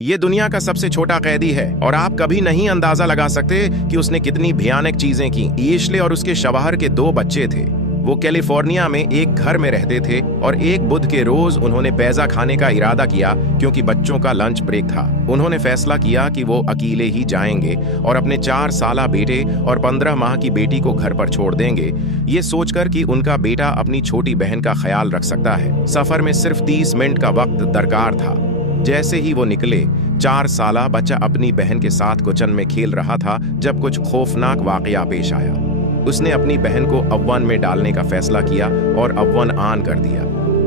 ये दुनिया का सबसे छोटा कैदी है और आप कभी नहीं अंदाजा लगा सकते कि उसने कितनी भयानक चीजें की। एशले और उसके शवहर के 2 बच्चे थे। वो कैलिफोर्निया में एक घर में रहते थे और एक बुध के रोज उन्होंने पिज़्ज़ा खाने का इरादा किया क्योंकि बच्चों का लंच ब्रेक था। उन्होंने फैसला किया कि वो अकेले ही जाएंगे और अपने 4 साला बेटे और 15 माह की बेटी को घर पर छोड़ देंगे, ये सोचकर कि उनका बेटा अपनी छोटी बहन का ख्याल रख सकता है। सफर में सिर्फ 30 मिनट का वक्त दरकार था। जैसे ही वो निकले, 4 साला बच्चा अपनी बहन के साथ किचन में खेल रहा था जब कुछ खौफनाक वाकया पेश आया। उसने अपनी बहन को अवन में डालने का फैसला किया और अवन ऑन कर दिया।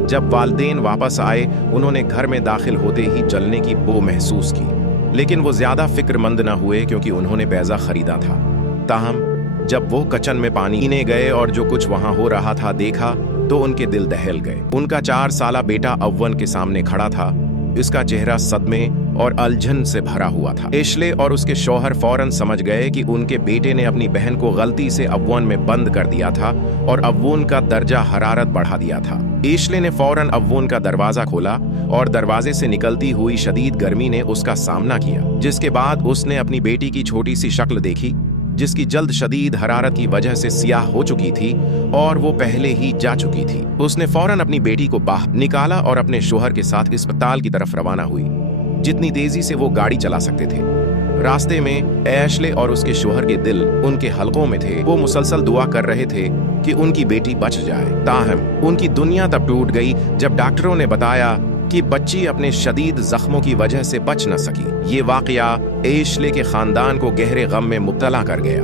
जब वालिदैन वापस आए, उन्होंने घर में दाखिल होते ही जलने की बो महसूस की, लेकिन वो ज्यादा फिक्रमंद न हुए क्योंकि उन्होंने पिज़्ज़ा खरीदा था। ताहम जब वो किचन में पानी पीने गए और जो कुछ वहां हो रहा था देखा तो उनके दिल दहल गए। उनका 4 साला बेटा अवन के सामने खड़ा था। इसका चेहरा सदमे और अलझन से भरा हुआ था। एशले और उसके शौहर फौरन समझ गए कि उनके बेटे ने अपनी बहन को गलती से अवन में बंद कर दिया था और अवन का दर्जा हरारत बढ़ा दिया था। एशले ने फौरन अवन का दरवाजा खोला और दरवाजे से निकलती हुई शदीद गर्मी ने उसका सामना किया, जिसके बाद उसने अपनी बेटी की छोटी सी शक्ल देखी जिसकी जल्द शदीद हरारत की वजह से सियाह हो चुकी थी और वो पहले ही जा चुकी थी। उसने फौरन अपनी बेटी को बाहर निकाला और अपने शोहर के साथ अस्पताल की तरफ रवाना हुई, जितनी तेजी से वो गाड़ी चला सकते थे। रास्ते में एशले और उसके शोहर के दिल उनके हलकों में थे। वो मुसलसल दुआ कर रहे थे कि उनकी बेटी बच जाए। ताहम उनकी दुनिया तब टूट गई जब डॉक्टरों ने बताया कि बच्ची अपने शदीद जख्मों की वजह से बच न सकी। ये वाकया एशले के खानदान को गहरे गम में मुब्तला कर गया।